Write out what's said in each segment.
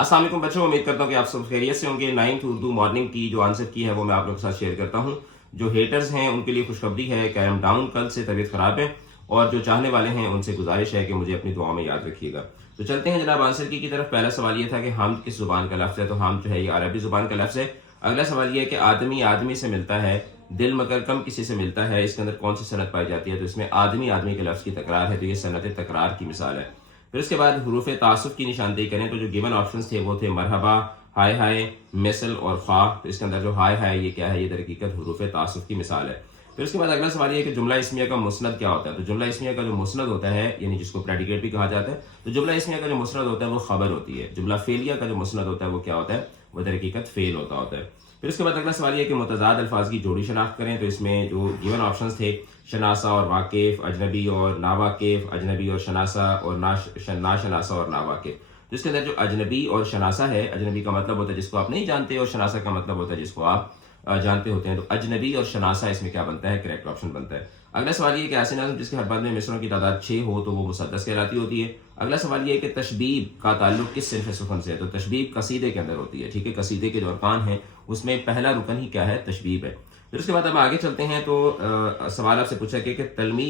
अस्सलाम वालेकुम बच्चों, उम्मीद करता हूँ कि आप सब खैरियत से होंगे। 9th उर्दू मॉर्निंग की जो आंसर की है वो मैं आप लोगों के साथ शेयर करता हूँ। जो हेटर्स हैं उनके लिए खुशखबरी है, कैम डाउन, कल से तबीयत ख़राब है, और जो चाहने वाले हैं उनसे गुजारिश है कि मुझे अपनी दुआ में याद रखिएगा। तो चलते हैं जनाब आंसर की तरफ। पहला सवाल ये था कि हम किस ज़ुबान का लफ्ज़ है, तो हम जो है ये अरबी ज़ुबान का लफ्ज़ है। अगला सवाल ये है कि आदमी आदमी से मिलता है, दिल मगर कम किसी से मिलता है, इसके अंदर कौन सी सनत पाई जाती है, तो इसमें आदमी आदमी के लफ्ज़ की तकरार है, तो ये सनत तकरार की मिसाल है। फिर उसके बाद हुरूफ तासुफ की निशानदेही करें तो जो गिवन ऑप्शंस थे वो थे मरहबा, हाय हाय, मिसल और ख्वा। तो इसके अंदर जो हाय हाय ये क्या है, ये दर हकीकत हुरूफ तासुफ की मिसाल है। फिर उसके बाद अगला सवाल ये है कि जुमला इस्मिया का मुस्नद क्या होता है, तो जुमला इस्मिया का जो मुस्नद होता है, यानी जिसको प्रेडिकेट भी कहा जाता है, तो जुमला इस्मिया का जो मुस्नद होता है वो खबर होती है। जुमला फेलिया का जो मुस्नद होता है वो क्या होता है, वो दर हकीकत फेल होता है। फिर उसके बाद अगला सवाल ये है कि मुतज़ाद अल्फाज की जोड़ी शनाख्त करें, तो इसमें जो गिवन ऑप्शंस थे शनासा और वाकिफ, अजनबी और नावाकिफ, अजनबी और शनासा और ना शनासा और नावाकिफ। तो इसके अंदर जो अजनबी और शनासा है, अजनबी का मतलब होता है जिसको आप नहीं जानते, और शनासा का मतलब होता है जिसको आप जानते होते हैं। तो अजनबी और शनासा इसमें क्या बनता है, करेक्ट ऑप्शन बनता है। अगला सवाल ये है कि ऐसे नाज़्म जिसके हर बार में मिसरों की तादाद 6 हो तो वो मुसद्दस कहलाती होती है। अगला सवाल ये है कि तशबीब का ताल्लुक किस सिन्फ़ सुखन से है, तो तशबीब कसीदे के अंदर होती है। ठीक है, कसीदे के जो अरकान हैं उसमें पहला रुकन ही क्या है, तशबीब है। फिर उसके बाद हम आगे चलते हैं तो सवाल आपसे पूछा कि तलमी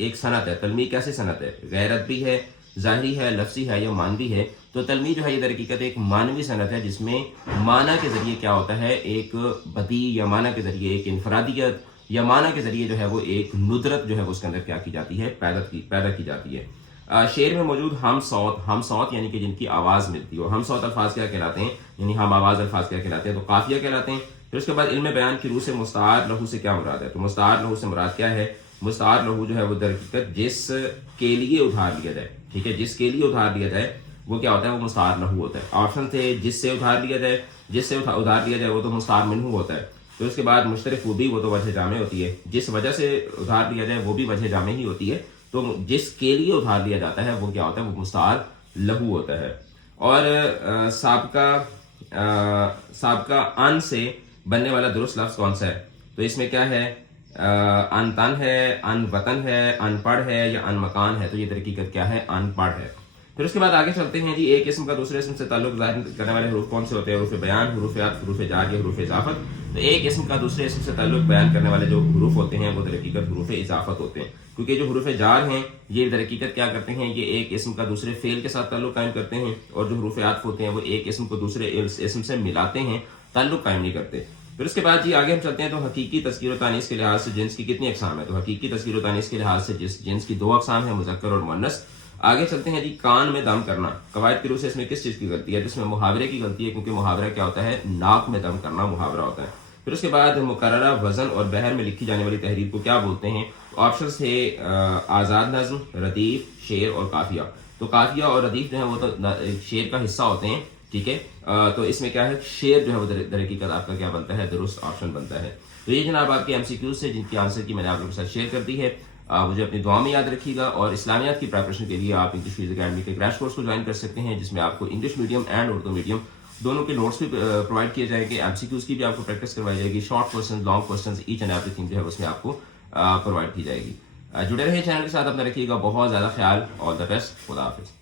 एक सनत है। तलमी कैसी सनत है, गैर अदबी है, ज़ाहरी है, लफ्ज़ी है या मानवी है। तो तलमी जो है ये दर हकीकत एक मानवी सनत है जिसमें माना के ज़रिए क्या होता है, एक बदी, या माना के ज़रिए एक इनफरादियत, या माना के ज़रिए जो है वो एक नुदरत जो है वो उसके अंदर क्या की जाती है, पैदा की जाती है। शेर में मौजूद हम सौत यानी कि जिनकी आवाज़ मिलती हो, हम सौत अल्फाज क्या कहलाते हैं, यानी हम आवाज़ अल्फाज क्या कहलाते हैं, तो काफिया कहलाते हैं। फिर उसके बाद इल्म बयान की रूह से मुस्तार लहू से क्या मुराद है, तो मुस्तार लहू से मुराद क्या है, मुस्तार लहू जो है वो दर हकीकत जिस के लिए उधार लिया जाए। ठीक है, जिसके लिए उधार लिया जाए वो क्या होता है, वो मुस्तार लहू होता है। ऑप्शन थे जिससे उधार लिया जाए, जिससे उधार लिया जाए वो तो मुस्तार मिन्हू होता है। तो उसके बाद मुश्तरक भी, वो तो वजह जामे होती है। जिस वजह से उधार लिया जाए वो भी वजह जामे ही होती है। तो जिसके लिए उधार लिया जाता है वो क्या होता है, वो मुस्तार लहू होता है। और साबका अन से बनने वाला दुरुस्त लफ्ज़ कौन सा है, तो इसमें क्या है, अन तन है, अन वतन है, अनपढ़ है या अन मकान है, तो ये हकीकत क्या है, अनपढ़ है। फिर उसके बाद आगे चलते हैं जी, एक इसम का दूसरे इसम से ताल्लुक ज़ाहिर करने वाले हरूफ कौन से होते हैं, हरूफ बयान, हरूफ आत, हरूफ जार या हरूफ इजाफत। तो एक इसम का दूसरे इसम से ताल्लुक बयान करने वाले जो हरूफ होते हैं वो दर हकीकत हरूफ इजाफत होते हैं, क्योंकि जो हरूफ जार हैं ये दर हकीकत क्या करते हैं, ये एक इसम का दूसरे फेल के साथ ताल्लुक कायम करते हैं, और जो हरूफ आत होते हैं वो एक इसम को दूसरे इसम से मिलाते हैं, ताल्लुक कायम नहीं करते। फिर उसके बाद जी आगे हम चलते हैं तो हकीकी तज़कीर व तानीस के लिहाज से जिन्स की कितनी अक़साम है, तो हकीकी तज़कीर व तानीस के लिहाज से जिन्स की 2 अक़साम है, मुज़क्कर और मुअन्नस। आगे चलते हैं जी, कान में दम करना कवायद की रूह से इसमें किस चीज़ की गलती है, जिसमें मुहावरे की गलती है, क्योंकि मुहावरा क्या होता है, नाक में दम करना मुहावरा होता है। फिर उसके बाद मुकर्ररा वज़न और बहर में लिखी जाने वाली तहरीर को क्या बोलते हैं, ऑप्शंस थे आज़ाद नज़्म, रदीफ, शेर और काफिया। तो काफिया और रदीफ जो है वो तो शेर का हिस्सा होते हैं। ठीक है, तो इसमें क्या है, शेर जो है वो दर हकीकत आपका क्या बनता है, दुरुस्त ऑप्शन बनता है। तो ये जनाब आपके MCQ से जिनकी आंसर की मैंने आप लोगों के साथ शेयर कर दी है। मुझे अपनी दुआ में याद रखिएगा, और इस्लामियात की प्रिपरेशन के लिए आप इंग्लिश फीस अकेडमी के क्रैश कोर्स को ज्वाइन कर सकते हैं, जिसमें आपको English medium and Urdu medium दोनों के नोट्स भी प्रोवाइड किए जाएंगे, MCQs की भी आपको प्रैक्टिस करवाई जाएगी, short question, long question, each and everything जो है उसमें आपको प्रोवाइड की जाएगी। जुड़े रहे चैनल के साथ, अपना रखिएगा बहुत ज़्यादा ख्याल। ऑल द बेस्ट, खुदा हाफिज़।